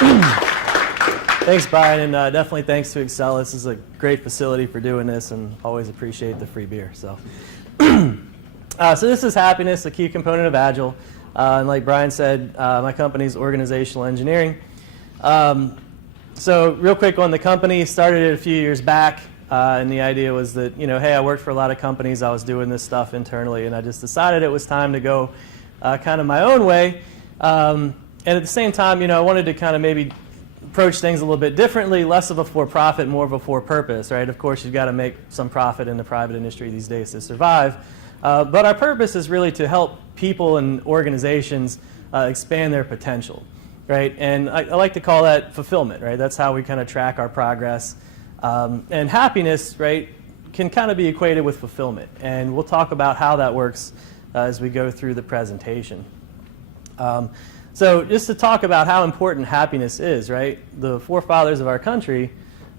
Thanks, Brian, and definitely thanks to Excel. This is a great facility for doing this, and always appreciate the free beer. So this is happiness, a key component of Agile. And like Brian said, my company is organizational engineering. So real quick on the company, started it a few years back, and the idea was that, hey, I worked for a lot of companies. I was doing this stuff internally, and I just decided it was time to go kind of my own way. And at the same time, I wanted to kind of maybe approach things a little bit differently, less of a for-profit, more of a for-purpose, right? Of course, you've got to make some profit in the private industry these days to survive. But our purpose is really to help people and organizations expand their potential, right? And I like to call that fulfillment, right? That's how we kind of track our progress. And happiness, right, can kind of be equated with fulfillment. And we'll talk about how that works as we go through the presentation. So just to talk about how important happiness is, right? The forefathers of our country,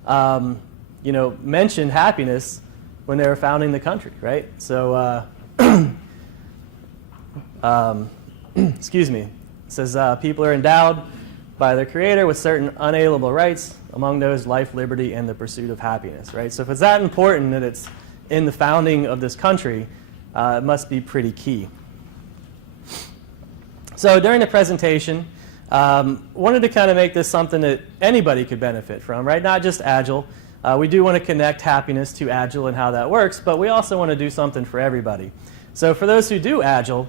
mentioned happiness when they were founding the country, right? So, excuse me. It says people are endowed by their Creator with certain unalienable rights, among those life, liberty, and the pursuit of happiness, right? So if it's that important that it's in the founding of this country, it must be pretty key. So during the presentation, wanted to kind of make this something that anybody could benefit from, right? Not just Agile. We do want to connect happiness to Agile and how that works, but we also want to do something for everybody. So for those who do Agile,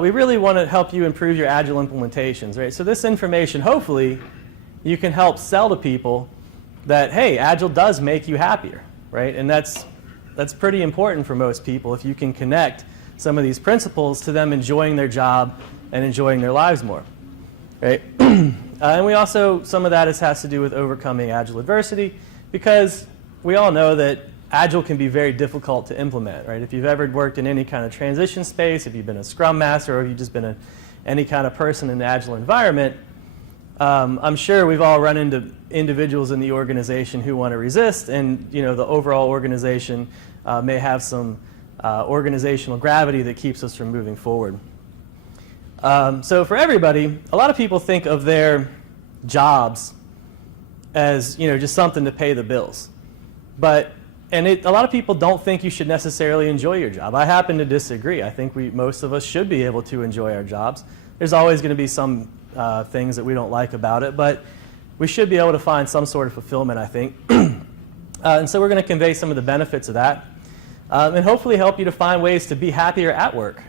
we really want to help you improve your Agile implementations, right? So this information, hopefully, you can help sell to people that, hey, Agile does make you happier, right? And that's pretty important for most people if you can connect some of these principles to them enjoying their job and enjoying their lives more, right? And we also, some of that has to do with overcoming Agile adversity, because we all know that Agile can be very difficult to implement, right? If you've ever worked in any kind of transition space, if you've been a Scrum Master, or if you've just been any kind of person in the Agile environment, I'm sure we've all run into individuals in the organization who want to resist, and the overall organization may have some organizational gravity that keeps us from moving forward. So for everybody, a lot of people think of their jobs as just something to pay the bills. A lot of people don't think you should necessarily enjoy your job. I happen to disagree. I think most of us should be able to enjoy our jobs. There's always going to be some things that we don't like about it, but we should be able to find some sort of fulfillment, I think. And so we're going to convey some of the benefits of that, and hopefully help you to find ways to be happier at work,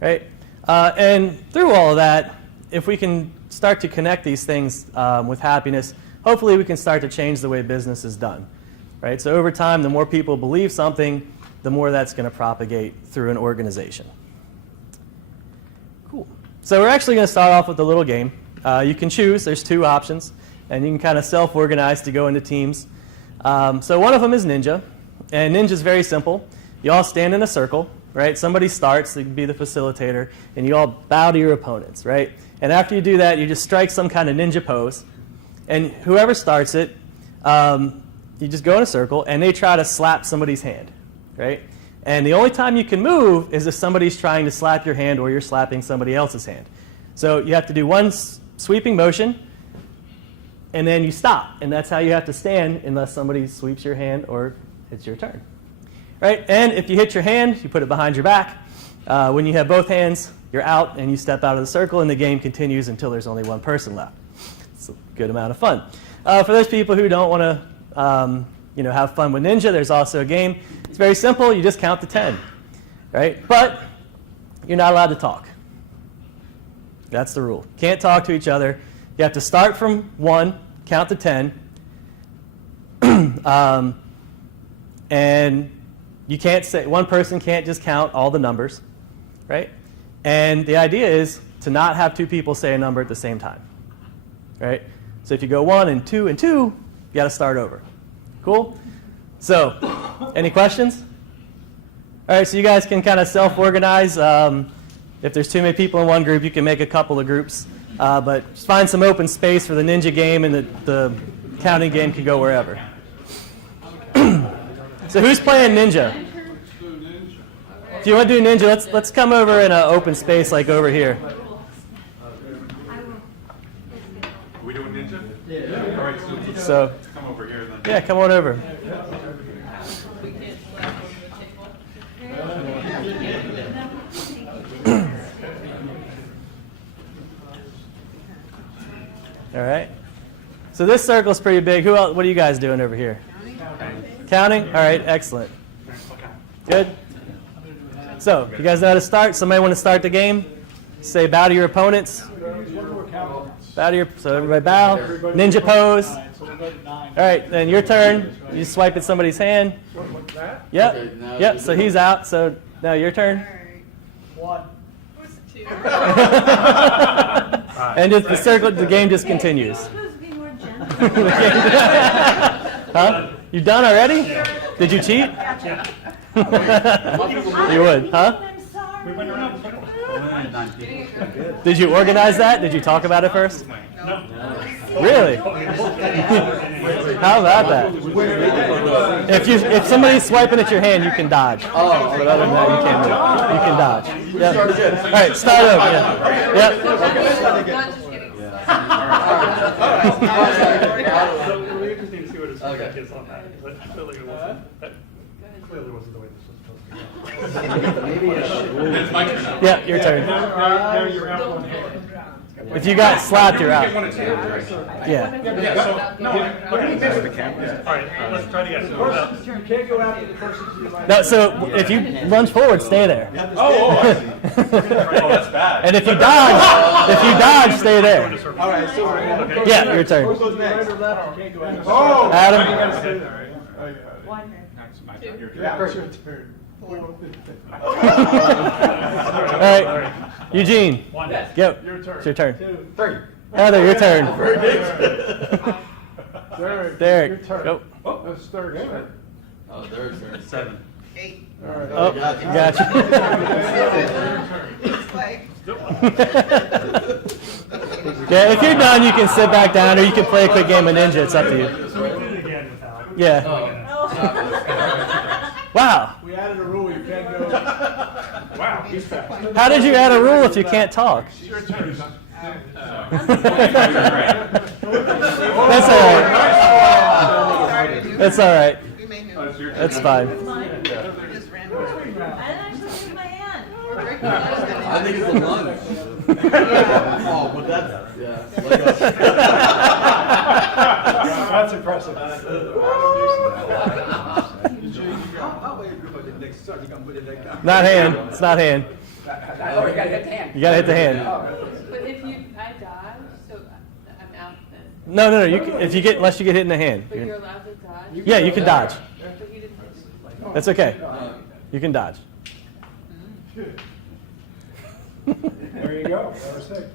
right? And through all of that, if we can start to connect these things with happiness, hopefully we can start to change the way business is done, right? So over time, the more people believe something, the more that's going to propagate through an organization. Cool. So we're actually going to start off with a little game. You can choose. There's two options, and you can kind of self-organize to go into teams. So one of them is Ninja, and Ninja's very simple. You all stand in a circle, right? Somebody starts, you can be the facilitator, and you all bow to your opponents, right? And after you do that, you just strike some kind of ninja pose, and whoever starts it, you just go in a circle, and they try to slap somebody's hand, right? And the only time you can move is if somebody's trying to slap your hand or you're slapping somebody else's hand. So you have to do one sweeping motion, and then you stop, and that's how you have to stand unless somebody sweeps your hand or it's your turn. Right? And if you hit your hand, you put it behind your back. When you have both hands, you're out, and you step out of the circle, and the game continues until there's only one person left. It's a good amount of fun. For those people who don't want to have fun with Ninja, there's also a game. It's very simple. You just count to 10. Right? But you're not allowed to talk. That's the rule. Can't talk to each other. You have to start from 1, count to 10, and you can't say, one person can't just count all the numbers, right? And the idea is to not have two people say a number at the same time, right? So if you go 1 and 2 and 2, you got to start over. Cool? So, any questions? All right, so you guys can kind of self-organize. If there's too many people in one group, you can make a couple of groups. But just find some open space for the Ninja game, and the counting game can go wherever. So who's playing Ninja? If you want to do Ninja, let's come over in an open space like over here. Are we doing ninja? Yeah. All right, So come over here then. yeah, come on over. All right. So this circle's pretty big. Who else? What are you guys doing over here? Counting? All right, excellent. Good. So, you guys know how to start? Somebody want to start the game? Say bow to your opponents. Bow to your, so everybody bow. Ninja pose. All right, then your turn. You swipe at somebody's hand. Yep. Yep, so he's out. So now your turn. And just the circle, the game just continues. Huh? You done already? Did you cheat? You would, huh? Did you organize that? Did you talk about it first? Really? How about that? If somebody's swiping at your hand, you can dodge. But other than that, you can't move. You can dodge. Yep. All right, start over. Yeah. Yep. Clearly wasn't the way this was supposed to go. It's my turn now. Yeah, your turn. Now you're out one hand. If you got slapped, you're out. Get one and two. Yeah. Yeah, so, no, look at the camera. All right, let's try it again. You can't go after the person to your right. No, so if you lunge forward, stay there. Oh, I see. Oh, that's bad. And if you dodge, stay there. All right, so Yeah, your turn. Right or left, you can't go after. Oh, Adam. You gotta stay there, right? Yeah. It's your turn. All right, Eugene. Go. Your turn. It's your turn. 2, 3. Heather, your turn. Derek, Derek, your turn. go. That's third turn. Oh, there's 7. All right. Oh, gotcha. Yeah, if you're done, you can sit back down, or you can play a quick game of Ninja. It's up to you. Yeah. Wow. We added a rule, you can't go. Wow, he's fast. How did you add a rule if you can't talk? It's your turn. That's all right. That's all right. That's fine. I didn't actually use my hand. I think it's a lunge. Oh, but that's, yeah. That's impressive. Not hand. It's not hand. Oh, you gotta hit the hand. You gotta hit the hand. But if I dodge, so I'm out then. No. If you get, unless you get hit in the hand. But you're allowed to dodge? Yeah, you can dodge. But he didn't. That's okay. You can dodge. There you go. That was sick.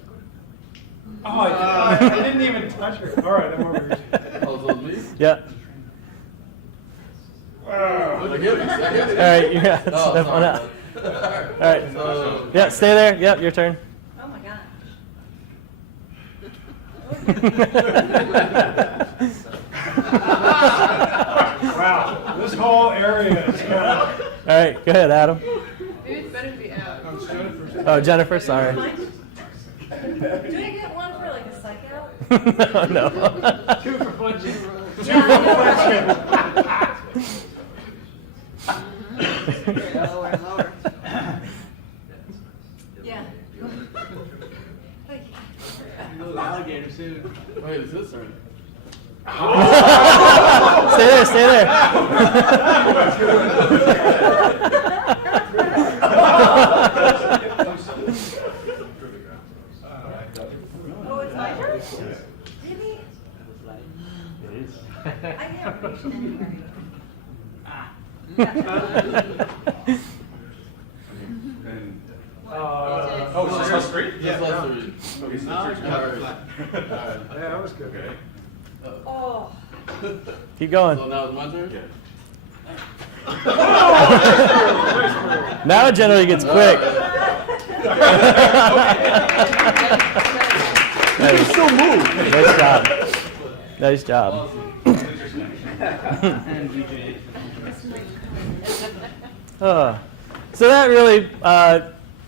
Oh, I didn't even touch her. All right, I'm over. Oh, so me? Yeah. Look at me. All right. Yeah. Oh, Step on out. sorry. All right. So, Yeah. Stay there. Yep. Your turn. Oh my god. Wow, this whole area is kind of. All right. Go ahead, Adam. Maybe it's better to be out. Oh, Jennifer. Sorry. Do I get one for like a psych out? No. 2 for flinching. Lower and lower. Yeah. Alligator soon. wait, it's his turn. Stay there. Stay there. Oh, it's my turn? Really? It is. I can't reach anywhere. Oh, so straight? Just left 3. Okay, so Yeah, that was good. Okay. Oh. Keep going. So now it's my turn? Now it generally gets quick. Nice. Still move. Nice job. Nice job. So that really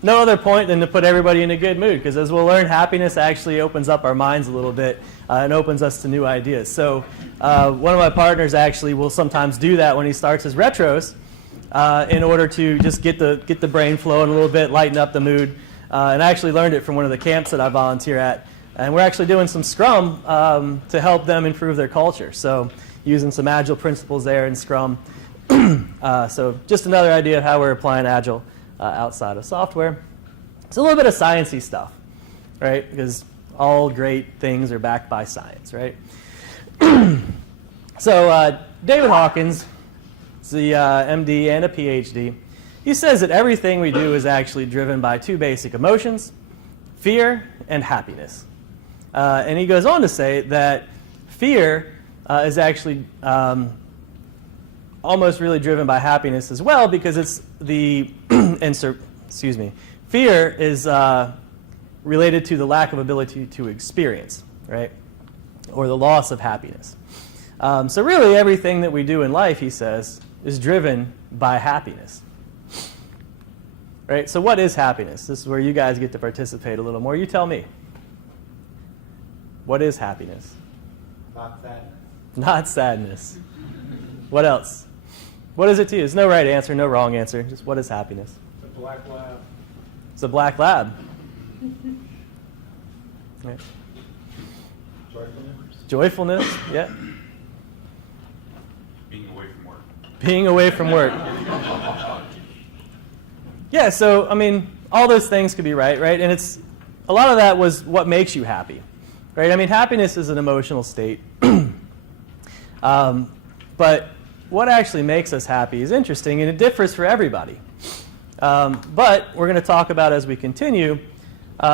no other point than to put everybody in a good mood, because as we'll learn, happiness actually opens up our minds a little bit and opens us to new ideas. So one of my partners actually will sometimes do that when he starts his retros in order to just get the brain flowing a little bit, lighten up the mood. And I actually learned it from one of the camps that I volunteer at. And we're actually doing some Scrum to help them improve their culture. So using some Agile principles there in Scrum. So just another idea of how we're applying Agile outside of software. It's a little bit of sciencey stuff, right? Because all great things are backed by science, right? So David Hawkins is the MD and a PhD. He says that everything we do is actually driven by two basic emotions, fear and happiness. And he goes on to say that fear is actually almost really driven by happiness as well, because it's the fear is related to the lack of ability to experience, right, or the loss of happiness. So really everything that we do in life, he says, is driven by happiness. Right? So what is happiness? This is where you guys get to participate a little more. You tell me. What is happiness? Not sadness. Not sadness. What else? What is it to you? There's no right answer, no wrong answer. Just what is happiness? The black lab. It's a black lab. Right. Joyfulness. Joyfulness, yeah. Being away from work. Being away from work. Yeah, so, I mean, all those things could be right? And it's, a lot of that was what makes you happy, right? I mean, happiness is an emotional state. But what actually makes us happy is interesting, and it differs for everybody. But we're going to talk about, as we continue,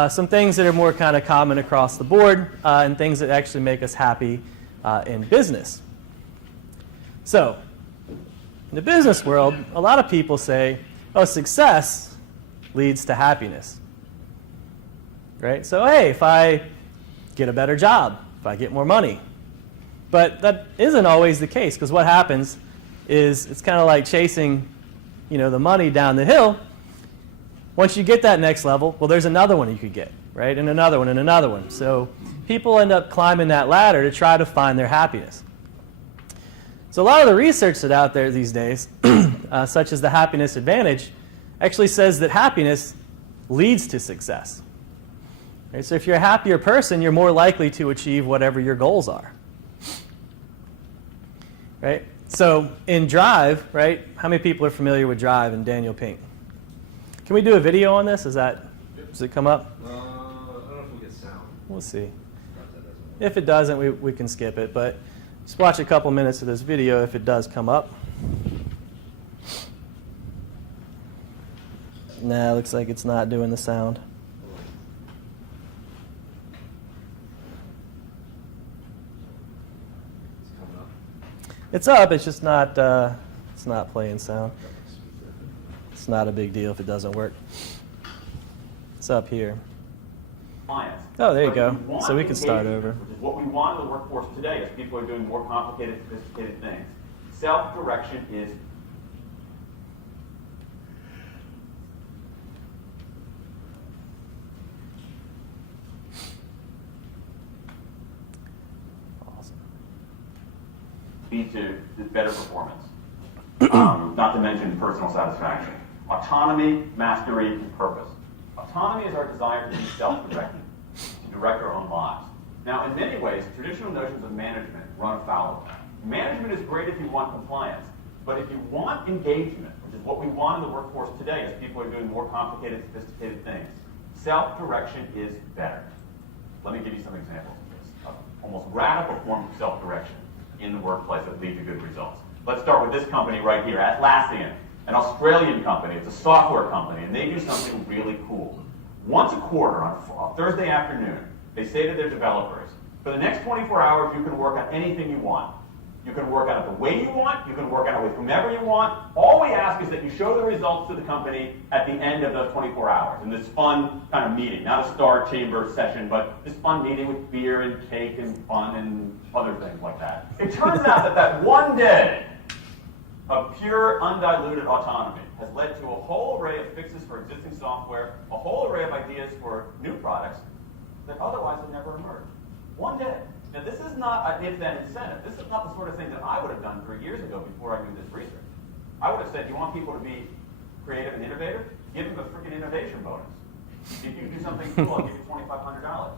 some things that are more kind of common across the board, and things that actually make us happy in business. So, in the business world, a lot of people say, oh, success leads to happiness, right? So, hey, if I get a better job, if I get more money. But that isn't always the case, because what happens is it's kind of like chasing, the money down the hill. Once you get that next level, well, there's another one you could get, right? And another one and another one. So people end up climbing that ladder to try to find their happiness. So a lot of the research that's out there these days, such as the happiness advantage, actually says that happiness leads to success. Right? So if you're a happier person, you're more likely to achieve whatever your goals are. Right? So in Drive, right, how many people are familiar with Drive and Daniel Pink? Can we do a video on this? Does it come up? I don't know if we get sound. We'll see. If it doesn't, we can skip it. But just watch a couple minutes of this video if it does come up. Nah, looks like it's not doing the sound. It's up. It's just not. It's not playing sound. It's not a big deal if it doesn't work. It's up here. Clients. Oh, there you But go. if you want So we can start engagement, over. Which is what we want in the workforce today, as people are doing more complicated, sophisticated things. Self-direction is Awesome. lead to better performance. Not to mention personal satisfaction. Autonomy, mastery, and purpose. Autonomy is our desire to be self-directed, to direct our own lives. Now, in many ways, traditional notions of management run afoul of that. Management is great if you want compliance, but if you want engagement, which is what we want in the workforce today as people are doing more complicated, sophisticated things, self-direction is better. Let me give you some examples of this. Almost radical forms of self-direction in the workplace that lead to good results. Let's start with this company right here, Atlassian, an Australian company. It's a software company, and they do something really cool. Once a quarter, on a Thursday afternoon, they say to their developers, for the next 24 hours, you can work on anything you want. You can work on it the way you want. You can work on it with whomever you want. All we ask is that you show the results to the company at the end of those 24 hours in this fun kind of meeting, not a star chamber session, but this fun meeting with beer and cake and fun and other things like that. It turns out that one day of pure undiluted autonomy has led to a whole array of fixes for existing software, a whole array of ideas for new products that otherwise would never emerge. One day. Now, this is not an if-then incentive. This is not the sort of thing that I would have done 3 years ago before I knew this research. I would have said, you want people to be creative and innovative? Give them a freaking innovation bonus. If you do something cool, I'll give you $2,500.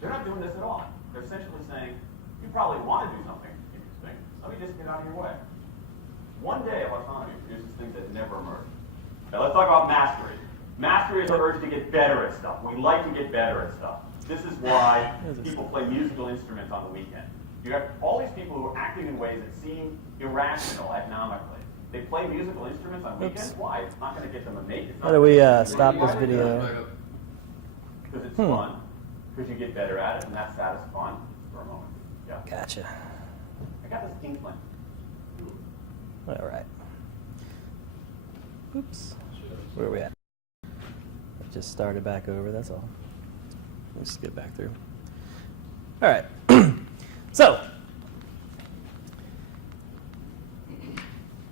They're not doing this at all. They're essentially saying, you probably want to do something interesting. Let me just get out of your way. One day of autonomy produces things that never emerge. Now let's talk about mastery. Mastery is our urge to get better at stuff. We like to get better at stuff. This is why people play musical instruments on the weekend. You have all these people who are acting in ways that seem irrational economically. They play musical instruments on weekends. Why? It's not going to get them a mate. How do we stop this video? Because it's fun. Because you get better at it, and that's satisfying for a moment. Yeah. Gotcha. I got this inkling. All right. Oops. Where are we at? I just started back over, that's all. Let's skip back through. All right. So,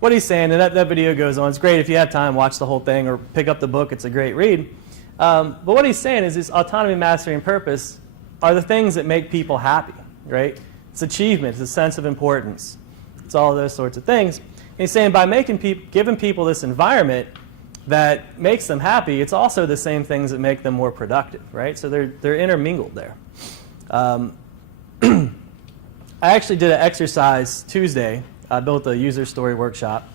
what he's saying, and that video goes on. It's great if you have time, watch the whole thing or pick up the book. It's a great read. But what he's saying is this autonomy, mastery, and purpose are the things that make people happy, right? It's achievement. It's a sense of importance. It's all those sorts of things. And he's saying by giving people this environment that makes them happy, it's also the same things that make them more productive, right? So they're intermingled there. I actually did an exercise Tuesday. I built a user story workshop.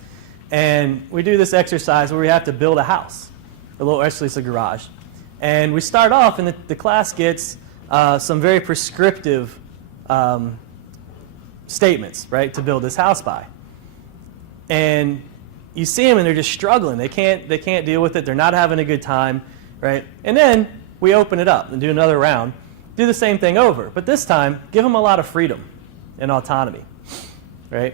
And we do this exercise where we have to build a house. Actually, it's a garage. And we start off, and the class gets some very prescriptive statements, right, to build this house by. And you see them, and they're just struggling. They can't deal with it. They're not having a good time, right? And then we open it up and do another round. Do the same thing over. But this time, give them a lot of freedom and autonomy, right?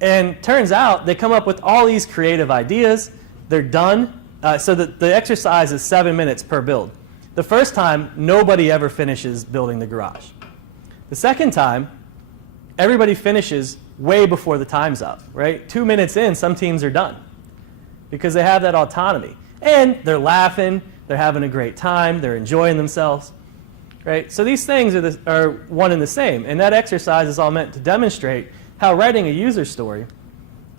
And turns out they come up with all these creative ideas. They're done. So the exercise is 7 minutes per build. The first time, nobody ever finishes building the garage. The second time, everybody finishes way before the time's up, right? 2 minutes in, some teams are done because they have that autonomy. And they're laughing, they're having a great time, they're enjoying themselves, right? So these things are one and the same. And that exercise is all meant to demonstrate how writing a user story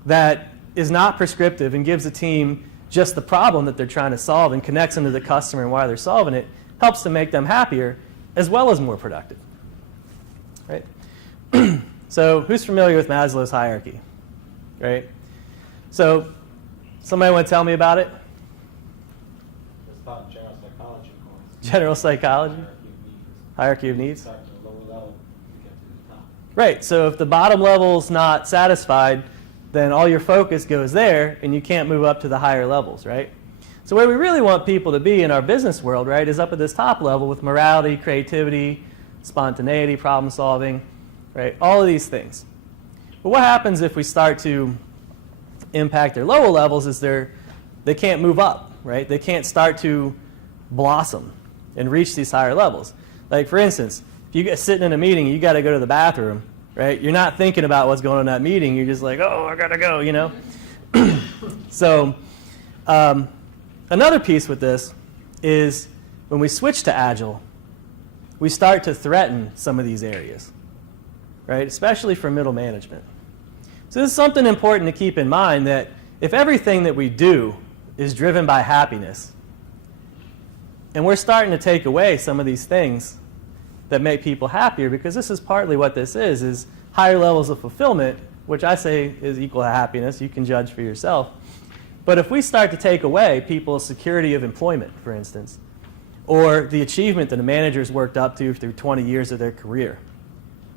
that is not prescriptive and gives the team just the problem that they're trying to solve and connects them to the customer and why they're solving it helps to make them happier as well as more productive, right? So who's familiar with Maslow's hierarchy, right? So somebody want to tell me about it? It's taught in general psychology course. General psychology? Hierarchy of needs? Start at the lower level to get to the top. Right, so if the bottom level's not satisfied, then all your focus goes there, and you can't move up to the higher levels, right? So where we really want people to be in our business world, right, is up at this top level with morality, creativity, spontaneity, problem solving, right? All of these things. But what happens if we start to impact their lower levels is they can't move up, right? They can't start to blossom and reach these higher levels. Like, for instance, if you get sitting in a meeting, you got to go to the bathroom, right? You're not thinking about what's going on in that meeting. You're just like, oh, I got to go, you know? So another piece with this is when we switch to Agile, we start to threaten some of these areas, right? Especially for middle management. So this is something important to keep in mind, that if everything that we do is driven by happiness, and we're starting to take away some of these things that make people happier, because this is partly what this is higher levels of fulfillment, which I say is equal to happiness. You can judge for yourself. But if we start to take away people's security of employment, for instance, or the achievement that a manager's worked up to through 20 years of their career,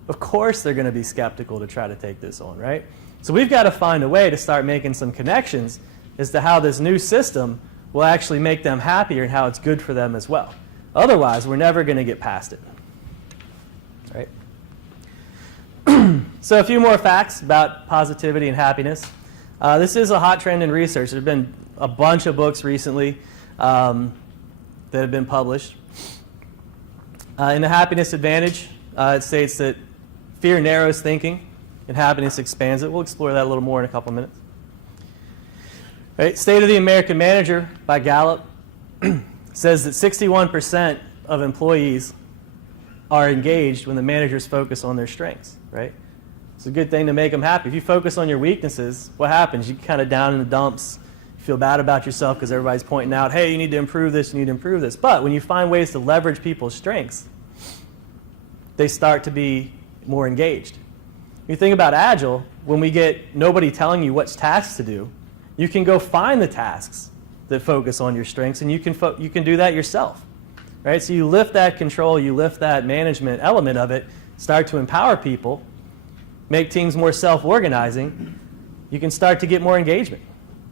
of course they're going to be skeptical to try to take this on, right? So we've got to find a way to start making some connections as to how this new system will actually make them happier and how it's good for them as well. Otherwise, we're never going to get past it. Right? So a few more facts about positivity and happiness. This is a hot trend in research. There have been a bunch of books recently that have been published. In the Happiness Advantage, it states that fear narrows thinking and happiness expands it. We'll explore that a little more in a couple minutes. Right? State of the American Manager by Gallup says that 61% of employees are engaged when the managers focus on their strengths, right? It's a good thing to make them happy. If you focus on your weaknesses, what happens? You kind of down in the dumps. You feel bad about yourself because everybody's pointing out, hey, you need to improve this, you need to improve this. But when you find ways to leverage people's strengths, they start to be more engaged. When you think about Agile, when we get nobody telling you what tasks to do, you can go find the tasks that focus on your strengths, and you can do that yourself. Right? So you lift that control, you lift that management element of it, start to empower people, make teams more self-organizing, you can start to get more engagement.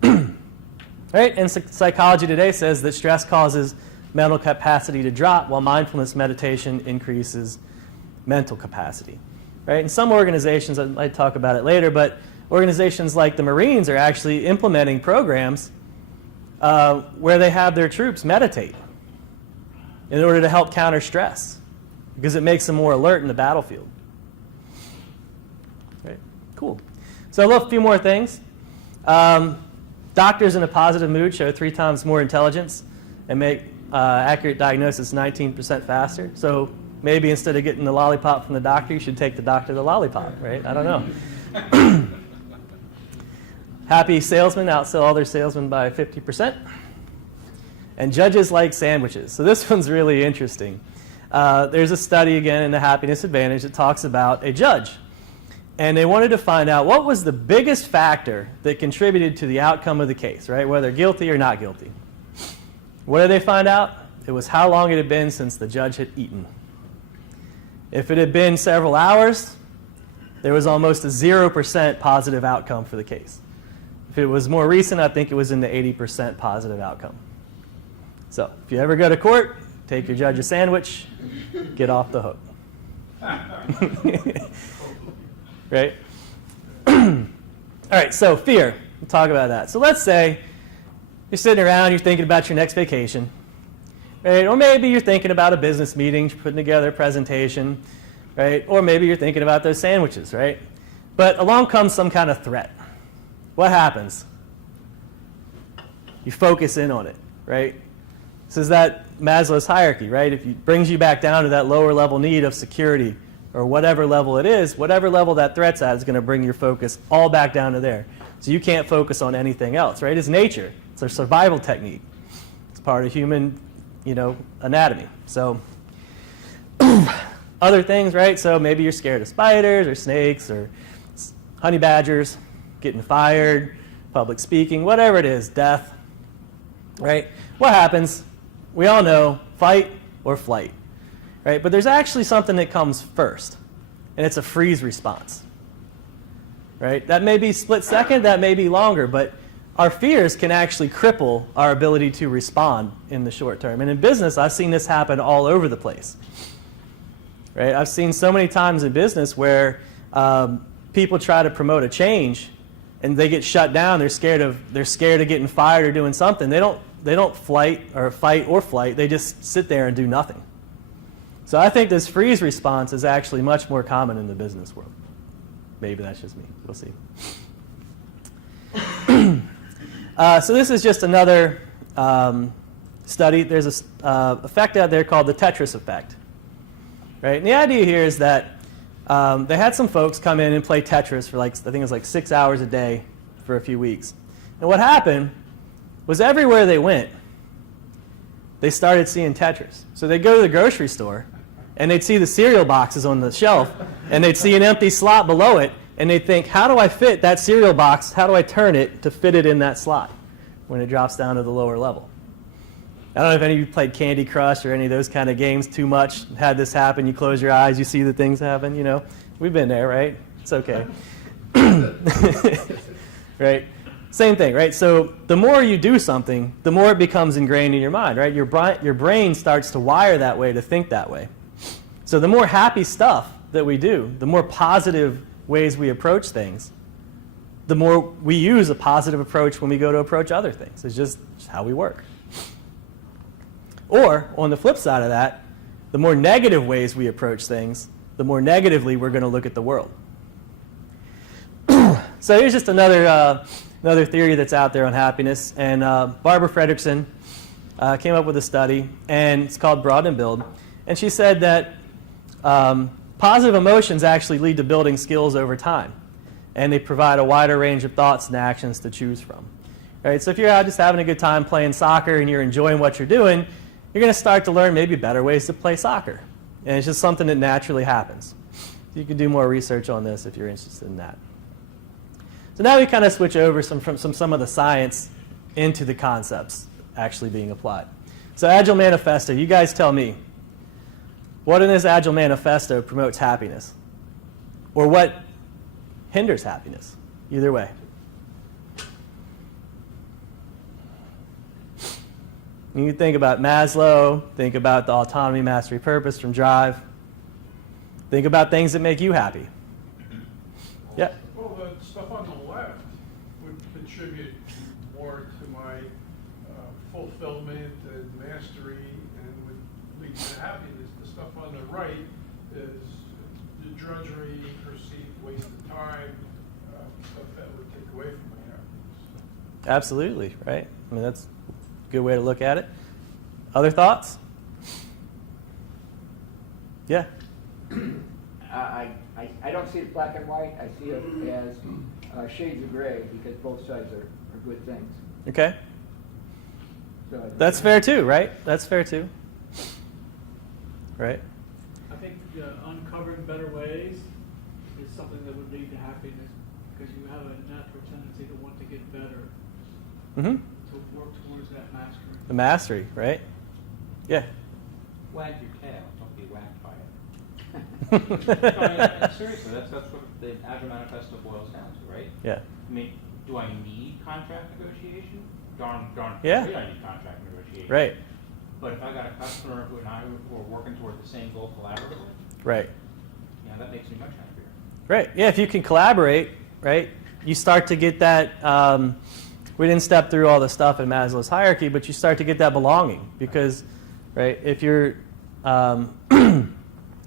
Right? And psychology today says that stress causes mental capacity to drop, while mindfulness meditation increases mental capacity. Right? And some organizations, I might talk about it later, but organizations like the Marines are actually implementing programs where they have their troops meditate in order to help counter stress, because it makes them more alert in the battlefield. Right? Cool. So a few more things. Doctors in a positive mood show 3 times more intelligence and make accurate diagnosis 19% faster. So maybe instead of getting the lollipop from the doctor, you should take the doctor the lollipop, right? I don't know. Happy salesmen outsell other salesmen by 50%. And judges like sandwiches. So this one's really interesting. There's a study, again, in the Happiness Advantage that talks about a judge. And they wanted to find out what was the biggest factor that contributed to the outcome of the case, right? Whether guilty or not guilty. What did they find out? It was how long it had been since the judge had eaten. If it had been several hours, there was almost a 0% positive outcome for the case. If it was more recent, I think it was in the 80% positive outcome. So if you ever go to court, take your judge a sandwich, get off the hook. Right? All right, so fear. We'll talk about that. So let's say you're sitting around, you're thinking about your next vacation. Right? Or maybe you're thinking about a business meeting, putting together a presentation. Right? Or maybe you're thinking about those sandwiches, right? But along comes some kind of threat. What happens? You focus in on it, right? This is that Maslow's hierarchy, right? If it brings you back down to that lower level need of security or whatever level it is, whatever level that threat's at is going to bring your focus all back down to there. So you can't focus on anything else, right? It's nature. It's a survival technique. It's part of human, anatomy. So other things, right? So maybe you're scared of spiders or snakes or honey badgers, getting fired, public speaking, whatever it is, death, right? What happens? We all know, fight or flight, right? But there's actually something that comes first, and it's a freeze response, right? That may be split second, that may be longer, but our fears can actually cripple our ability to respond in the short term. And in business, I've seen this happen all over the place, right? I've seen so many times in business where people try to promote a change, and they get shut down. They're scared of getting fired or doing something. They don't fight or flight. They just sit there and do nothing. So I think this freeze response is actually much more common in the business world. Maybe that's just me. We'll see. So this is just another study. There's a effect out there called the Tetris effect. Right? And the idea here is that they had some folks come in and play Tetris for I think it was 6 hours a day for a few weeks. And what happened was everywhere they went, they started seeing Tetris. So they'd go to the grocery store, and they'd see the cereal boxes on the shelf, and they'd see an empty slot below it, and they'd think, how do I fit that cereal box? How do I turn it to fit it in that slot when it drops down to the lower level? I don't know if any of you played Candy Crush or any of those kind of games too much. Had this happen, you close your eyes, you see the things happen, We've been there, right? It's okay. Right? Same thing, right? So the more you do something, the more it becomes ingrained in your mind, right? Your brain starts to wire that way, to think that way. So the more happy stuff that we do, the more positive ways we approach things, the more we use a positive approach when we go to approach other things. It's just how we work. Or, on the flip side of that, the more negative ways we approach things, the more negatively we're going to look at the world. So here's just another another theory that's out there on happiness. And Barbara Fredrickson came up with a study, and it's called Broaden and Build. And she said that positive emotions actually lead to building skills over time, and they provide a wider range of thoughts and actions to choose from. Right? So if you're out just having a good time playing soccer and you're enjoying what you're doing, you're going to start to learn maybe better ways to play soccer. And it's just something that naturally happens. You can do more research on this if you're interested in that. So now we kind of switch over from some of the science into the concepts actually being applied. So Agile Manifesto, you guys tell me, what in this Agile Manifesto promotes happiness? Or what hinders happiness? Either way. You can think about Maslow, think about the autonomy, mastery, purpose from Drive. Think about things that make you happy. Yeah. Well, the stuff on the left would contribute more to my fulfillment and mastery and would lead to happiness. The stuff on the right is the drudgery, perceived waste of time, stuff that would take away from my happiness. Absolutely, right? I mean, that's a good way to look at it. Other thoughts? Yeah. I don't see it black and white. I see it as shades of gray because both sides are good things. Okay. So That's fair too, right? That's fair too. Right? I think uncovering better ways is something that would lead to happiness because you have a natural tendency to want to get better, Mm-hmm. to work towards that mastery. The mastery, right? Yeah. Wag your tail, don't be whacked by it. No, seriously, that's what the Agile Manifesto boils down to, right? Yeah. I mean, do I need contract negotiation? Darn Yeah. straight I need contract negotiation. Right. But if I got a customer who and I who are working toward the same goal collaboratively, Right. yeah, that makes me much happier. Right. Yeah, if you can collaborate, right, you start to get that, we didn't step through all the stuff in Maslow's hierarchy, but you start to get that belonging because, right, if you're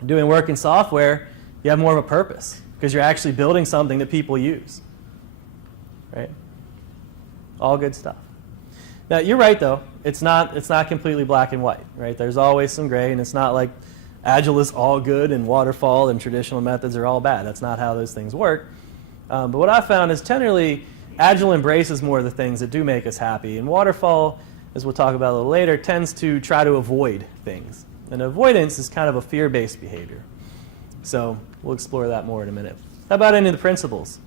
doing work in software, you have more of a purpose because you're actually building something that people use, right? All good stuff. Now, you're right, though. It's not completely black and white, right? There's always some gray, and it's not like Agile is all good and waterfall and traditional methods are all bad. That's not how those things work. But what I found is generally Agile embraces more of the things that do make us happy, and waterfall, as we'll talk about a little later, tends to try to avoid things. And avoidance is kind of a fear-based behavior. So we'll explore that more in a minute. How about any of the principles?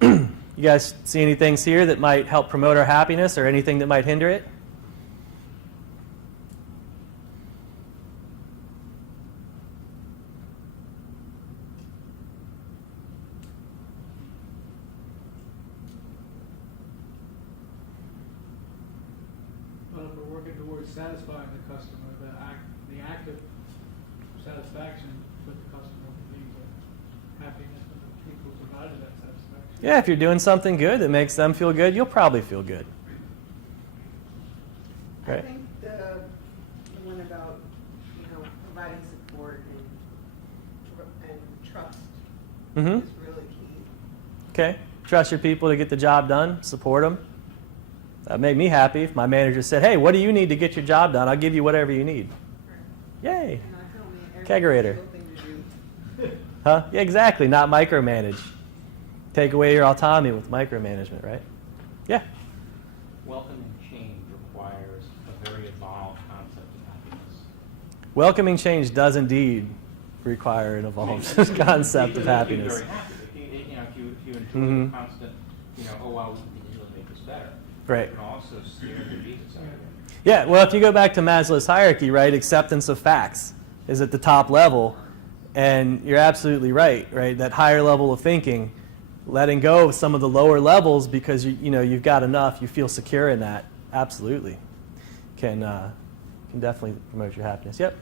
You guys see any things here that might help promote our happiness or anything that might hinder it? But if we're working towards satisfying the customer, the act of satisfaction with the customer would lead to happiness when the people provided that satisfaction. Yeah, if you're doing something good that makes them feel good, you'll probably feel good. I Right. think the one about, providing support and trust Mm-hmm. is really key. Okay. Trust your people to get the job done. Support them. That made me happy. If my manager said, hey, what do you need to get your job done? I'll give you whatever you need. Yay. And I feel me, Kegerator. every single thing to do. Huh? Yeah, exactly. Not micromanage. Take away your autonomy with micromanagement, right? Yeah. Welcoming change requires a very evolved concept of happiness. Welcoming change does indeed require an evolved concept of happiness. Very happy. If you enjoy Mhm. the constant, oh wow, we can really make this better. Right. You can also steer the Jesus out of it. Yeah, well, if you go back to Maslow's hierarchy, right, acceptance of facts is at the top level, and you're absolutely right, that higher level of thinking, letting go of some of the lower levels because you've got enough, you feel secure in that, absolutely, can definitely promote your happiness. Yep.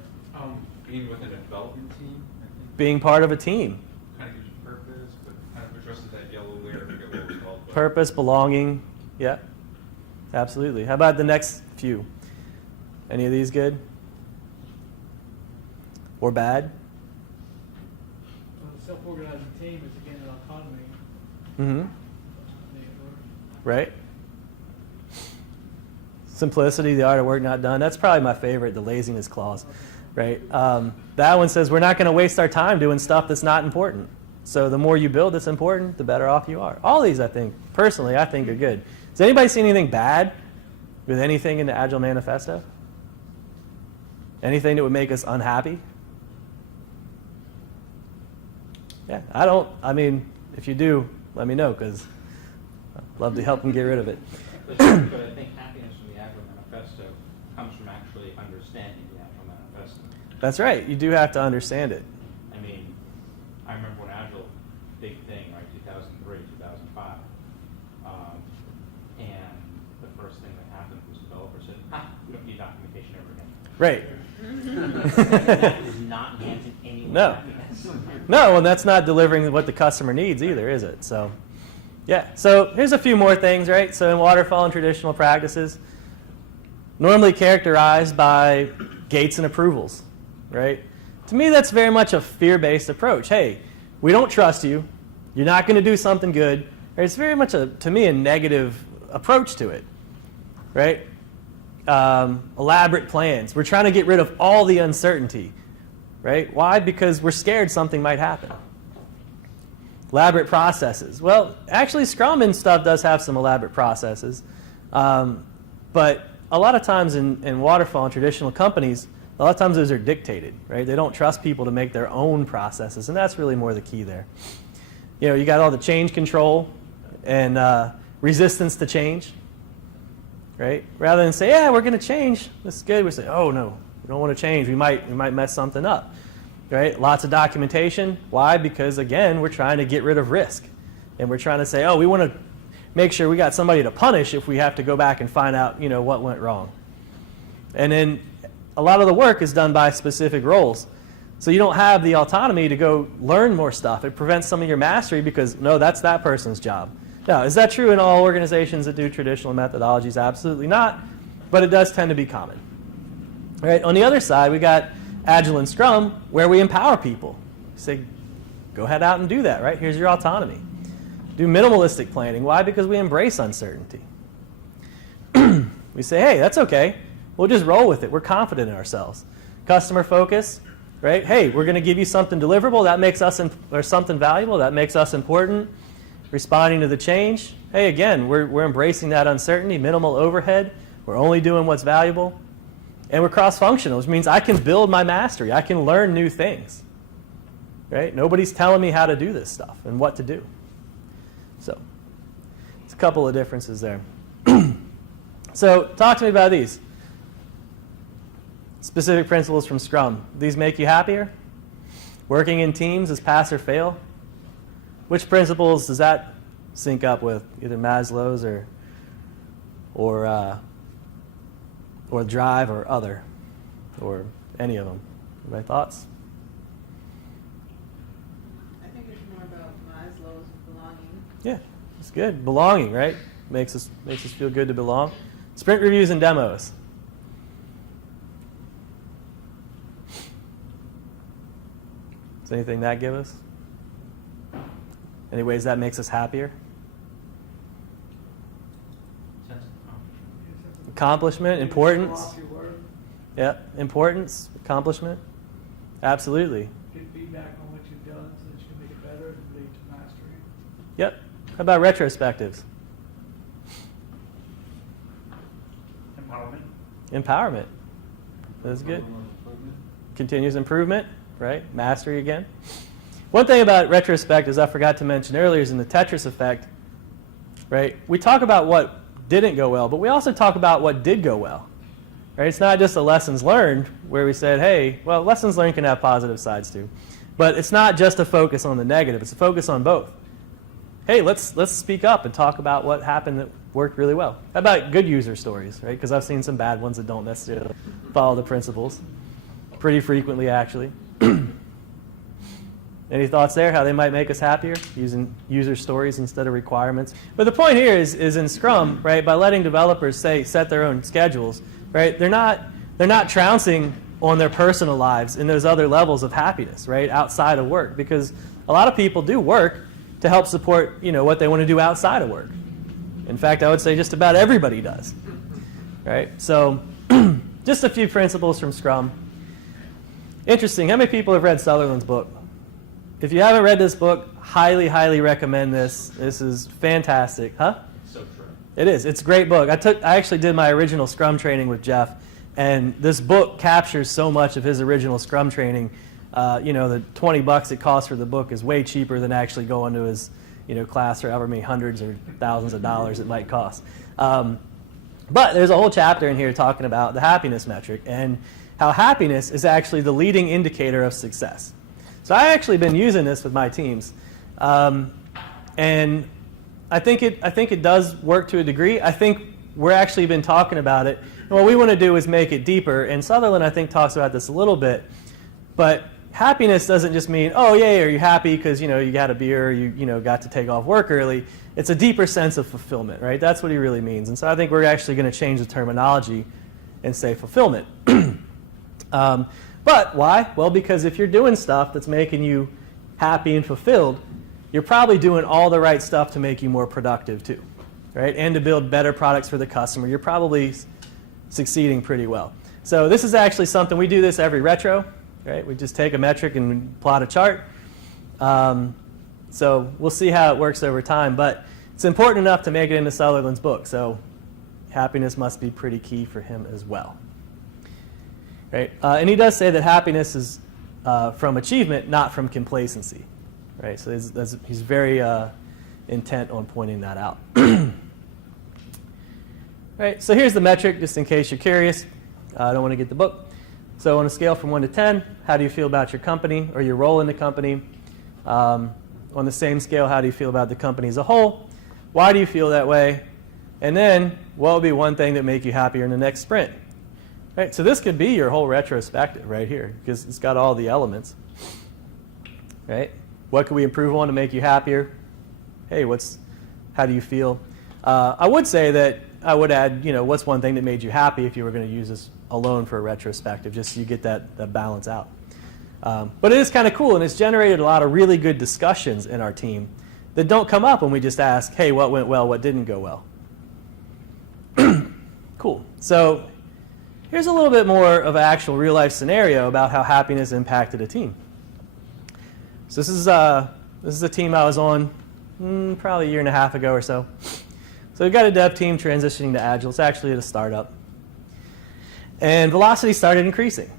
Being within a development team, I think, Being part of a team, kind of gives you purpose, but kind of addresses that yellow layer, I forget what it was called. But purpose, belonging, yeah, absolutely. How about the next few? Any of these good? Or bad? The self-organizing team is again an autonomy. Mm-hmm. right? Simplicity, the art of work not done. That's probably my favorite, the laziness clause, right? That one says we're not going to waste our time doing stuff that's not important. So the more you build that's important, the better off you are. All these, I think, personally, I think are good. Does anybody see anything bad with anything in the Agile Manifesto? Anything that would make us unhappy? Yeah, I don't. I mean, if you do, let me know, because I'd love to help them get rid of it. But I think happiness from the Agile Manifesto comes from actually understanding the Agile Manifesto. That's right. You do have to understand it. I mean, I remember when Agile, big thing, right, 2003, 2005. And the first thing that happened was developers said, we don't need documentation ever again. Right. That is not granting anyone No. happiness. No, and that's not delivering what the customer needs either, is it? So, yeah. So here's a few more things, right? So in waterfall and traditional practices, normally characterized by gates and approvals, right? To me, that's very much a fear-based approach. Hey, we don't trust you. You're not going to do something good. It's very much, to me, a negative approach to it, right? Elaborate plans. We're trying to get rid of all the uncertainty, right? Why? Because we're scared something might happen. Elaborate processes. Well, actually, Scrum and stuff does have some elaborate processes, but a lot of times in waterfall and traditional companies, a lot of times those are dictated, right? They don't trust people to make their own processes, and that's really more the key there. You know, you got all the change control and resistance to change, right? Rather than say, yeah, we're going to change, this is good, we say, oh no, we don't want to change, we might mess something up, right? Lots of documentation. Why? Because again, we're trying to get rid of risk, and we're trying to say, oh, we want to make sure we got somebody to punish if we have to go back and find out, you know, what went wrong. And then a lot of the work is done by specific roles. So you don't have the autonomy to go learn more stuff. It prevents some of your mastery because, no, that's that person's job. Now, is that true in all organizations that do traditional methodologies? Absolutely not, but it does tend to be common. All right, on the other side, we got Agile and Scrum, where we empower people. We say, go head out and do that, right? Here's your autonomy. Do minimalistic planning. Why? Because we embrace uncertainty. We say, hey, that's okay. We'll just roll with it. We're confident in ourselves. Customer focus, right? Hey, we're going to give you something deliverable. That makes us, or something valuable. That makes us important. Responding to the change. Hey, again, we're embracing that uncertainty. Minimal overhead. We're only doing what's valuable. And we're cross-functional, which means I can build my mastery. I can learn new things, right? Nobody's telling me how to do this stuff and what to do. So, it's a couple of differences there. So, talk to me about these. Specific principles from Scrum. These make you happier? Working in teams is pass or fail? Which principles does that sync up with? Either Maslow's or Drive or other, or any of them? Any thoughts? I think it's more about Maslow's belonging. Yeah, it's good. Belonging, right? Makes us feel good to belong. Sprint reviews and demos. Does anything that give us? Any ways that makes us happier? Sense of Accomplishment, importance. Show off your work, Yeah, importance, accomplishment. Absolutely. get feedback on what you've done so that you can make it better and lead to mastery. Yep. How about retrospectives? Empowerment. That's good. Continuous improvement, right? Mastery again. One thing about retrospectives I forgot to mention earlier is in the Tetris effect, right? We talk about what didn't go well, but we also talk about what did go well. Right? It's not just the lessons learned where we said, hey, well, lessons learned can have positive sides too. But it's not just a focus on the negative, it's a focus on both. Hey, let's speak up and talk about what happened that worked really well. How about good user stories, right? Because I've seen some bad ones that don't necessarily follow the principles. Pretty frequently, actually. Any thoughts there, how they might make us happier, using user stories instead of requirements? But the point here is in Scrum, right, by letting developers set their own schedules, right, they're not trouncing on their personal lives in those other levels of happiness, right, outside of work. Because a lot of people do work to help support, what they want to do outside of work. In fact, I would say just about everybody does. Right? So just a few principles from Scrum. Interesting. How many people have read Sutherland's book? If you haven't read this book, highly, highly recommend this. This is fantastic. Huh? So true. It is. It's a great book. I actually did my original Scrum training with Jeff, and this book captures so much of his original Scrum training. The $20 it costs for the book is way cheaper than actually going to his class, or however many hundreds or thousands of dollars it might cost. But there's a whole chapter in here talking about the happiness metric and how happiness is actually the leading indicator of success. So I've actually been using this with my teams, and I think it does work to a degree. I think we're actually been talking about it, and what we want to do is make it deeper. And Sutherland, I think, talks about this a little bit. But happiness doesn't just mean, oh, yay, are you happy because you had a beer, or you got to take off work early. It's a deeper sense of fulfillment, right? That's what he really means. And so I think we're actually going to change the terminology and say fulfillment. But why? Well, because if you're doing stuff that's making you happy and fulfilled, you're probably doing all the right stuff to make you more productive too, right? And to build better products for the customer. You're probably succeeding pretty well. So this is actually something, we do this every retro, right? We just take a metric and plot a chart. So we'll see how it works over time, but it's important enough to make it into Sutherland's book. So happiness must be pretty key for him as well. Right? And he does say that happiness is from achievement, not from complacency. Right? So he's very intent on pointing that out. Right? So here's the metric, just in case you're curious. I don't want to get the book. So on a scale from 1 to 10, how do you feel about your company or your role in the company? On the same scale, how do you feel about the company as a whole? Why do you feel that way? And then, what would be one thing that make you happier in the next sprint? Right, so this could be your whole retrospective right here, because it's got all the elements. Right? What can we improve on to make you happier? Hey, how do you feel? I would say that I would add, what's one thing that made you happy if you were going to use this alone for a retrospective, just so you get that balance out. But it is kind of cool, and it's generated a lot of really good discussions in our team that don't come up when we just ask, hey, what went well, what didn't go well? Cool. So here's a little bit more of an actual real-life scenario about how happiness impacted a team. So this is a team I was on probably a year and a half ago or so. So we've got a dev team transitioning to Agile. It's actually at a startup. And velocity started increasing.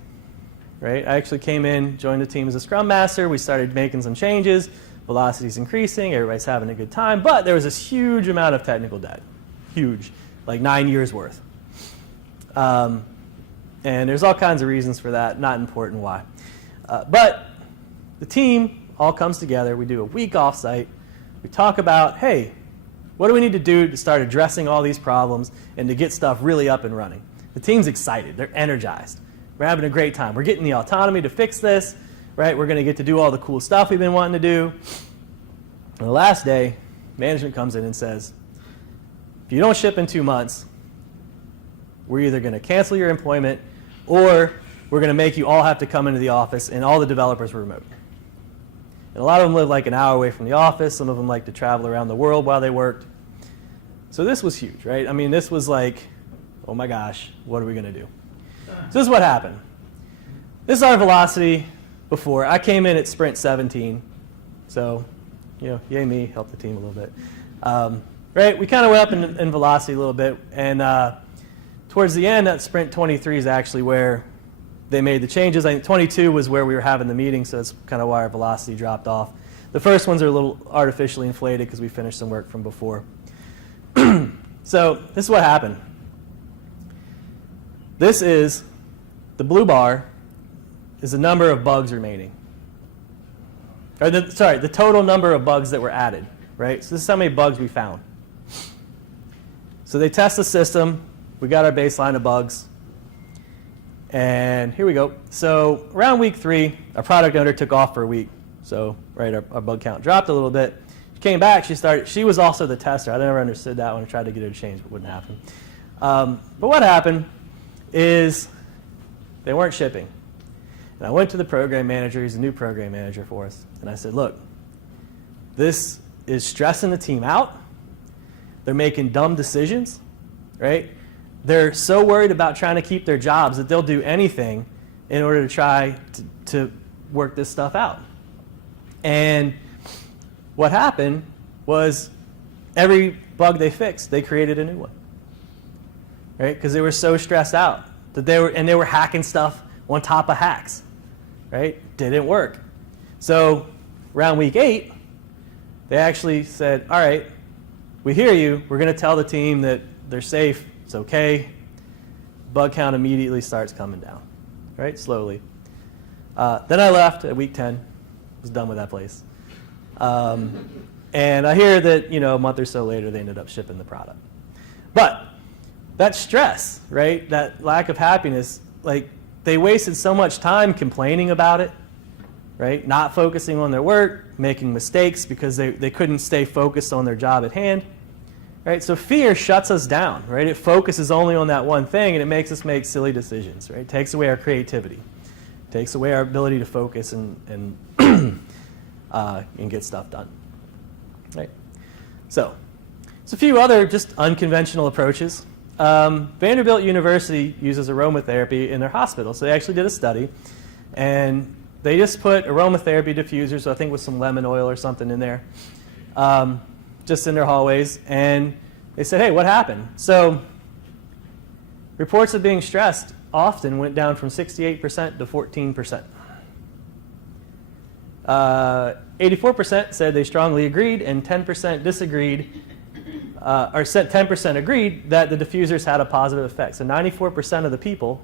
Right? I actually came in, joined the team as a Scrum Master. We started making some changes. Velocity's increasing. Everybody's having a good time. But there was this huge amount of technical debt. Huge. Like 9 years worth. And there's all kinds of reasons for that. Not important why. But the team all comes together. We do a week offsite. We talk about, hey, what do we need to do to start addressing all these problems and to get stuff really up and running? The team's excited. They're energized. We're having a great time. We're getting the autonomy to fix this, right? We're going to get to do all the cool stuff we've been wanting to do. And the last day, management comes in and says, if you don't ship in 2 months, we're either going to cancel your employment or we're going to make you all have to come into the office, and all the developers were remote. And a lot of them live like an hour away from the office. Some of them like to travel around the world while they worked. So this was huge, right? I mean, this was like, oh my gosh, what are we going to do? So this is what happened. This is our velocity before. I came in at sprint 17. So, yay me, helped the team a little bit. Right, we kind of went up in velocity a little bit. And towards the end, that sprint 23 is actually where they made the changes. I think 22 was where we were having the meeting, so that's kind of why our velocity dropped off. The first ones are a little artificially inflated because we finished some work from before. So this is what happened. This is, the blue bar is the number of bugs remaining. Or the total number of bugs that were added, right? So this is how many bugs we found. So they test the system. We got our baseline of bugs. And here we go. So around week 3, our product owner took off for a week. So our bug count dropped a little bit. She came back. She was also the tester. I never understood that when I tried to get her to change, but it wouldn't happen. But what happened is they weren't shipping. And I went to the program manager. He's a new program manager for us. And I said, look, this is stressing the team out. They're making dumb decisions, right? They're so worried about trying to keep their jobs that they'll do anything in order to try to work this stuff out. And what happened was every bug they fixed, they created a new one, right? Because they were so stressed out that they were hacking stuff on top of hacks, right? Didn't work. So around week 8, they actually said, all right, we hear you. We're going to tell the team that they're safe. It's okay. Bug count immediately starts coming down, right? Slowly. Then I left at week 10. Was done with that place. And I hear that, a month or so later, they ended up shipping the product. But that stress, right, that lack of happiness, like they wasted so much time complaining about it, right, not focusing on their work, making mistakes because they couldn't stay focused on their job at hand. Right? So fear shuts us down, right? It focuses only on that one thing, and it makes us make silly decisions, right? It takes away our creativity. It takes away our ability to focus and get stuff done, right? So there's a few other just unconventional approaches. Vanderbilt University uses aromatherapy in their hospital. So they actually did a study, and they just put aromatherapy diffusers, so I think with some lemon oil or something in there, just in their hallways, and they said, hey, what happened? So reports of being stressed often went down from 68% to 14%. 84% said they strongly agreed, and 10% disagreed, or said 10% agreed that the diffusers had a positive effect. So 94% of the people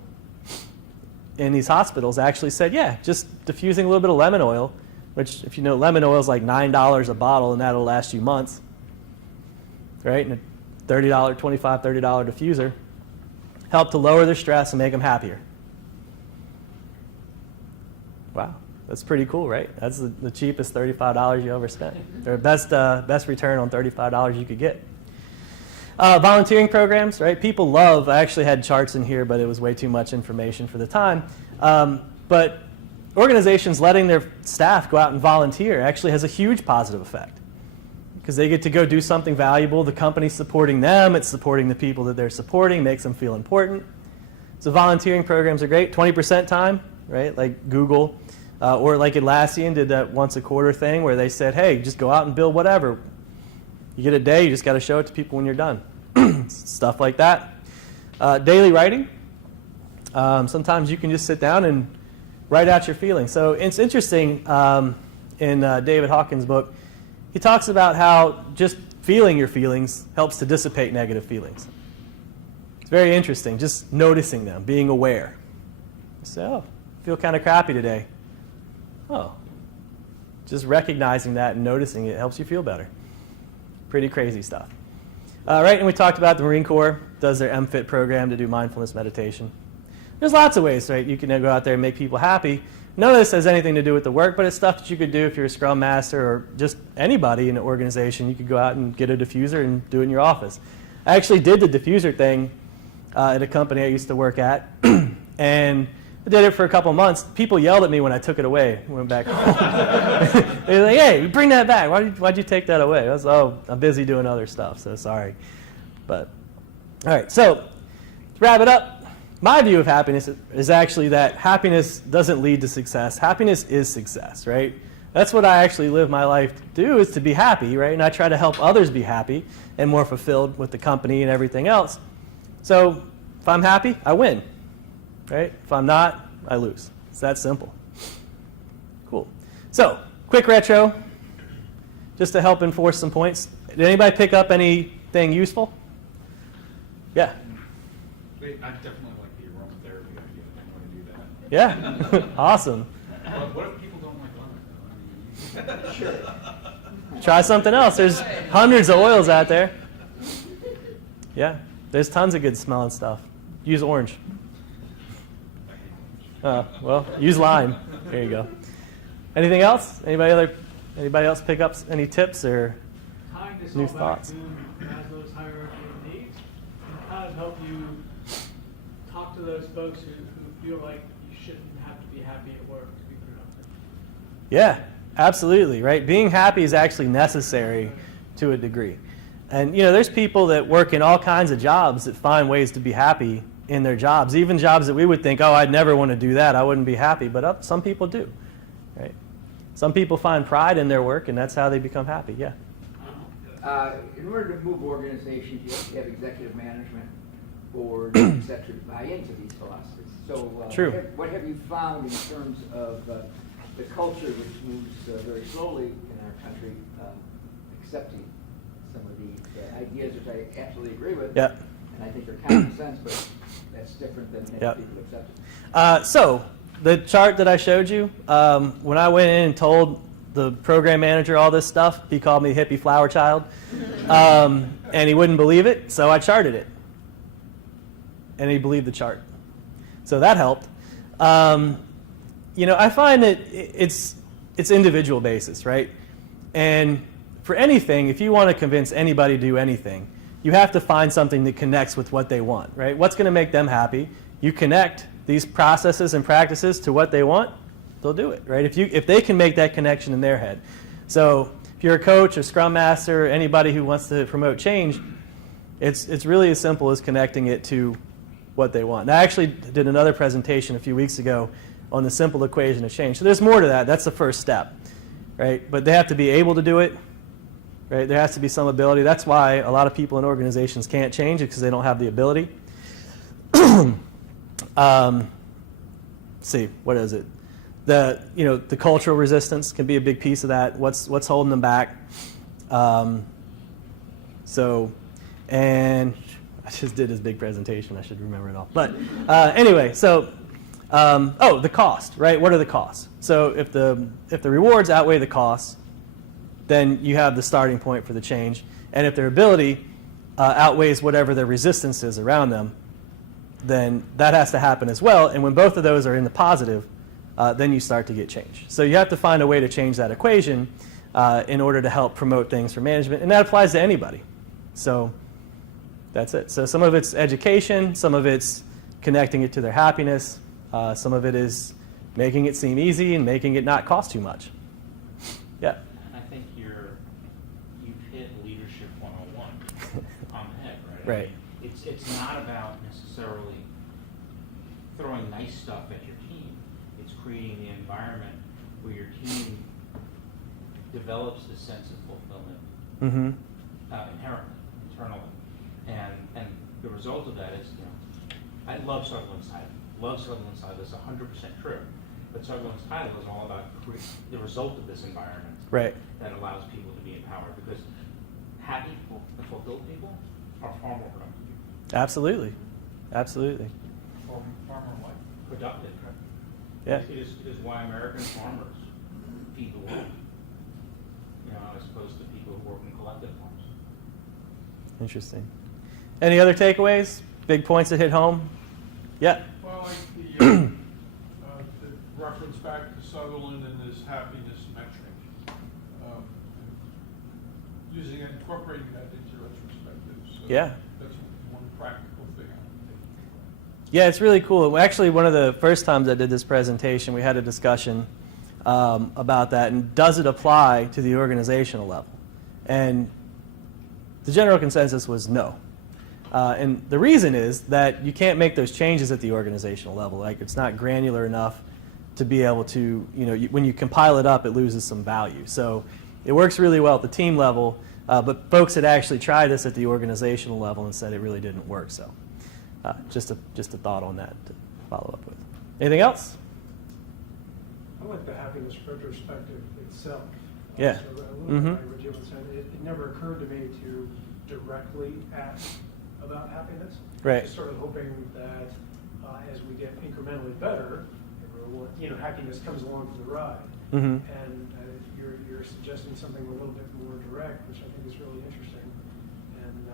in these hospitals actually said, yeah, just diffusing a little bit of lemon oil, which, if you know, lemon oil is like $9 a bottle, and that'll last you months, right? And a $30, $25, $30 diffuser helped to lower their stress and make them happier. Wow, that's pretty cool, right? That's the cheapest $35 you ever spent, or best return on $35 you could get. Volunteering programs, right? People love, I actually had charts in here, but it was way too much information for the time. But organizations letting their staff go out and volunteer actually has a huge positive effect because they get to go do something valuable. The company's supporting them. It's supporting the people that they're supporting, makes them feel important. So volunteering programs are great. 20% time, right? Like Google or like Atlassian did that once a quarter thing where they said, hey, just go out and build whatever. You get a day, you just got to show it to people when you're done. Stuff like that. Daily writing. Sometimes you can just sit down and write out your feelings. So it's interesting in David Hawkins' book, he talks about how just feeling your feelings helps to dissipate negative feelings. It's very interesting, just noticing them, being aware. So, I feel kind of crappy today. Oh, just recognizing that and noticing it helps you feel better. Pretty crazy stuff. Right, and we talked about the Marine Corps does their MFIT program to do mindfulness meditation. There's lots of ways, right? You can go out there and make people happy. None of this has anything to do with the work, but it's stuff that you could do if you're a Scrum Master or just anybody in an organization. You could go out and get a diffuser and do it in your office. I actually did the diffuser thing at a company I used to work at, and I did it for a couple months. People yelled at me when I took it away. Went back home. They were like, hey, bring that back. Why'd you take that away? I was, oh, I'm busy doing other stuff, so sorry. But, all right, so to wrap it up, my view of happiness is actually that happiness doesn't lead to success. Happiness is success, right? That's what I actually live my life to do, is to be happy, right? And I try to help others be happy and more fulfilled with the company and everything else. So if I'm happy, I win, right? If I'm not, I lose. It's that simple. Cool. So quick retro, just to help enforce some points. Did anybody pick up anything useful? Yeah. I definitely like the aromatherapy idea. I want to do that. Yeah. Awesome. What if people don't like lemon, though? Sure. Try something else. There's hundreds of oils out there. Yeah. There's tons of good smelling stuff. Use orange. Well, use lime. There you go. Anything else? Anybody else pick up any tips or Tying this new all back thoughts? to Maslow's hierarchy of needs can kind of help you talk to those folks who feel like you shouldn't have to be happy at work to be productive. Yeah, absolutely, right? Being happy is actually necessary to a degree. And there's people that work in all kinds of jobs that find ways to be happy in their jobs, even jobs that we would think, oh, I'd never want to do that, I wouldn't be happy, but some people do, right? Some people find pride in their work, and that's how they become happy. Yeah. In order to move organizations, you have to have executive management boards, et cetera, to buy into these philosophies. So True. What have you found in terms of the culture which moves very slowly in our country, accepting some of these ideas, which I absolutely agree with, Yeah. and I think they're common sense, but that's different than many Yep. people accept it. So the chart that I showed you, when I went in and told the program manager all this stuff, he called me hippie flower child, and he wouldn't believe it, so I charted it. And he believed the chart. So that helped. I find that it's individual basis, right? And for anything, if you want to convince anybody to do anything, you have to find something that connects with what they want, right? What's going to make them happy? You connect these processes and practices to what they want, they'll do it, right? If they can make that connection in their head. So if you're a coach, a scrum master, anybody who wants to promote change, it's really as simple as connecting it to what they want. And I actually did another presentation a few weeks ago on the simple equation of change. So there's more to that. That's the first step, right? But they have to be able to do it, right? There has to be some ability. That's why a lot of people in organizations can't change it, because they don't have the ability. See, what is it? The cultural resistance can be a big piece of that. What's holding them back? And I just did his big presentation. I should remember it all. But anyway, so the cost, right? What are the costs? So if the rewards outweigh the costs, then you have the starting point for the change. And if their ability outweighs whatever their resistance is around them, then that has to happen as well. And when both of those are in the positive, then you start to get change. So you have to find a way to change that equation in order to help promote things for management. And that applies to anybody. So that's it. So some of it's education, some of it's connecting it to their happiness, some of it is making it seem easy and making it not cost too much. Yeah. I think you've hit leadership 101 on the head, right? Right. I mean, it's not about necessarily throwing nice stuff at your team. It's creating the environment where your team develops a sense of fulfillment inherently, internally. And the result of that is, I love Sutherland's title. Love Sutherland's title. That's 100% true. But Sutherland's title is all about the result of this environment that allows people to be empowered. Because happy and fulfilled people are far more productive. Absolutely. Absolutely. Far more what? Productive. Yeah. It is why American farmers feed the world, as opposed to people who work in collective farms. Interesting. Any other takeaways? Big points that hit home? Yeah. Well, like the reference back to Sutherland and his happiness metric, incorporating that into retrospectives. So Yeah. That's one practical thing I would take. Yeah, it's really cool. Actually, one of the first times I did this presentation, we had a discussion about that, and does it apply to the organizational level? And the general consensus was no. And the reason is that you can't make those changes at the organizational level. Like, it's not granular enough to be able to, when you compile it up, it loses some value. So it works really well at the team level, but folks had actually tried this at the organizational level and said it really didn't work. So just a thought on that to follow up with. Anything else? I like the happiness retrospective itself. Yeah. So a little bit like what Jim was saying, it never occurred to me to directly ask about happiness. Right. Just sort of hoping that as we get incrementally better, happiness comes along for the ride. And you're suggesting something a little bit more direct, which I think is really interesting. And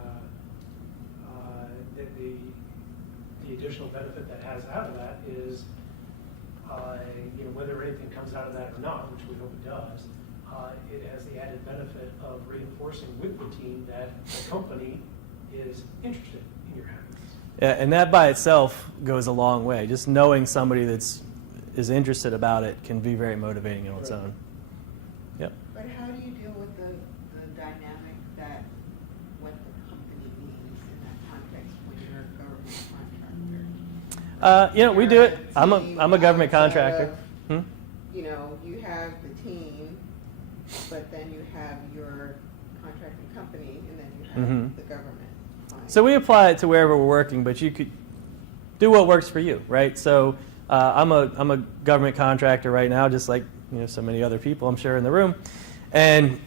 the additional benefit that has out of that is, whether anything comes out of that or not, which we hope it does, it has the added benefit of reinforcing with the team that the company is interested in your happiness. Yeah, and that by itself goes a long way. Just knowing somebody is interested about it can be very motivating on its own. Yep. But how do you deal with the dynamic that when contractor? We do it. I'm a government contractor. You know, you have the team, but then you have your contracting company, and then you have the government. So we apply it to wherever we're working, but you could do what works for you, right? So I'm a government contractor right now, just like so many other people I'm sure in the room, and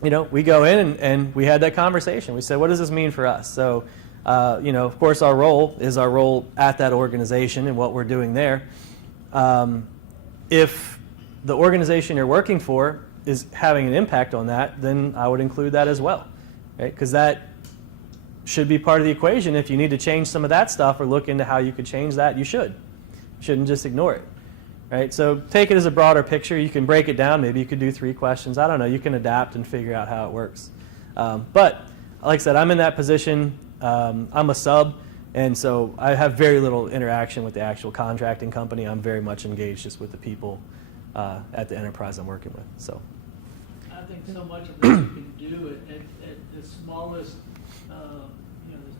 we go in and we had that conversation. We said, what does this mean for us? So of course our role is our role at that organization and what we're doing there. If the organization you're working for is having an impact on that, then I would include that as well, right? Because that should be part of the equation. If you need to change some of that stuff or look into how you could change that, you should. You shouldn't just ignore it, right? So take it as a broader picture. You can break it down. Maybe you could do 3 questions. I don't know. You can adapt and figure out how it works. But like I said, I'm in that position. I'm a sub, and so I have very little interaction with the actual contracting company. I'm very much engaged just with the people at the enterprise I'm working with. So I think so much of this you can do at the smallest, the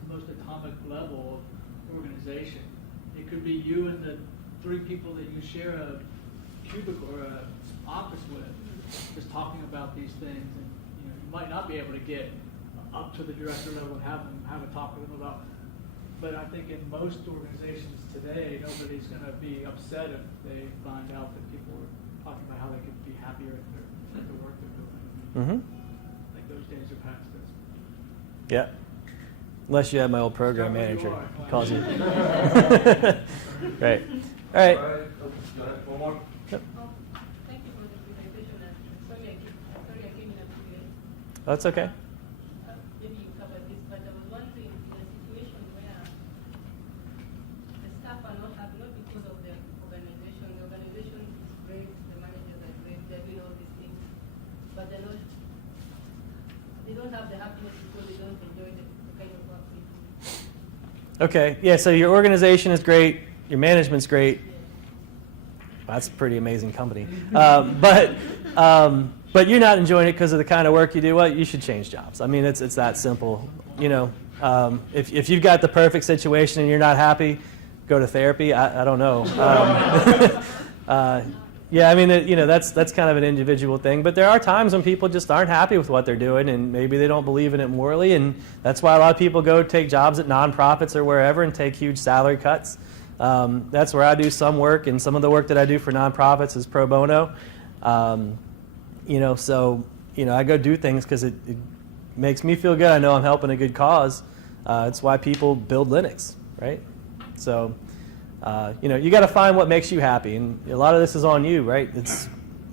most atomic level of organization. It could be you and the 3 people that you share a cubicle or an office with, just talking about these things. And you might not be able to get up to the director level and have a talk with them about. But I think in most organizations today, nobody's going to be upset if they find out that people are talking about how they could be happier at the work they're doing. I think those days are past us. Yeah. Unless you have my old program manager calls you. Right. All right. One more. Yep. Thank you for the presentation. Sorry I came in a few late. That's okay. Maybe you covered this, but I was wondering in a situation where the staff are not happy, not because of the organization. The organization is great, the managers are great, they're doing all these things, but they don't have the happiness because they don't enjoy the kind of work they do. Okay. Yeah. So your organization is great. Your management's great. That's a pretty amazing company. But you're not enjoying it because of the kind of work you do. Well, you should change jobs. I mean, it's that simple. If you've got the perfect situation and you're not happy, go to therapy. I don't know. Yeah, I mean, that's kind of an individual thing. But there are times when people just aren't happy with what they're doing, and maybe they don't believe in it morally, and that's why a lot of people go take jobs at nonprofits or wherever and take huge salary cuts. That's where I do some work, and some of the work that I do for nonprofits is pro bono. I go do things because it makes me feel good. I know I'm helping a good cause. It's why people build Linux, right? So, you got to find what makes you happy, and a lot of this is on you, right?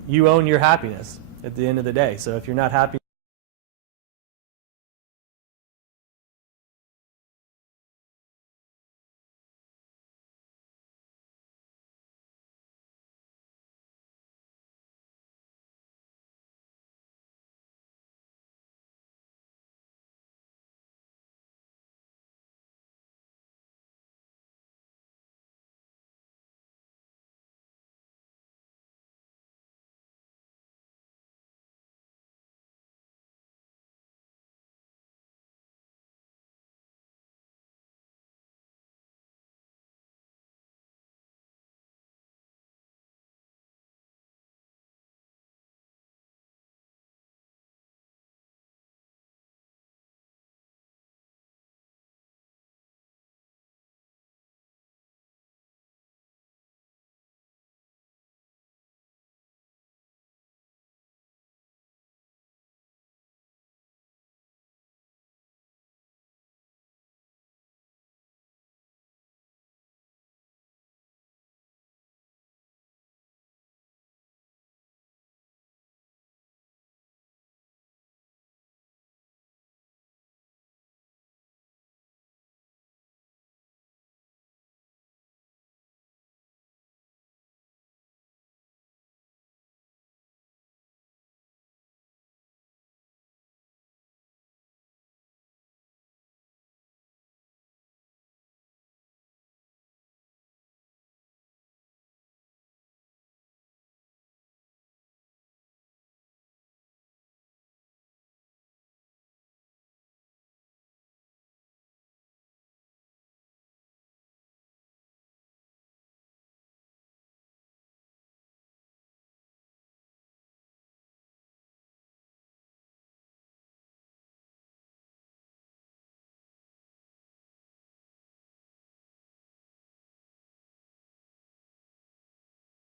You own your happiness at the end of the day. So if you're not happy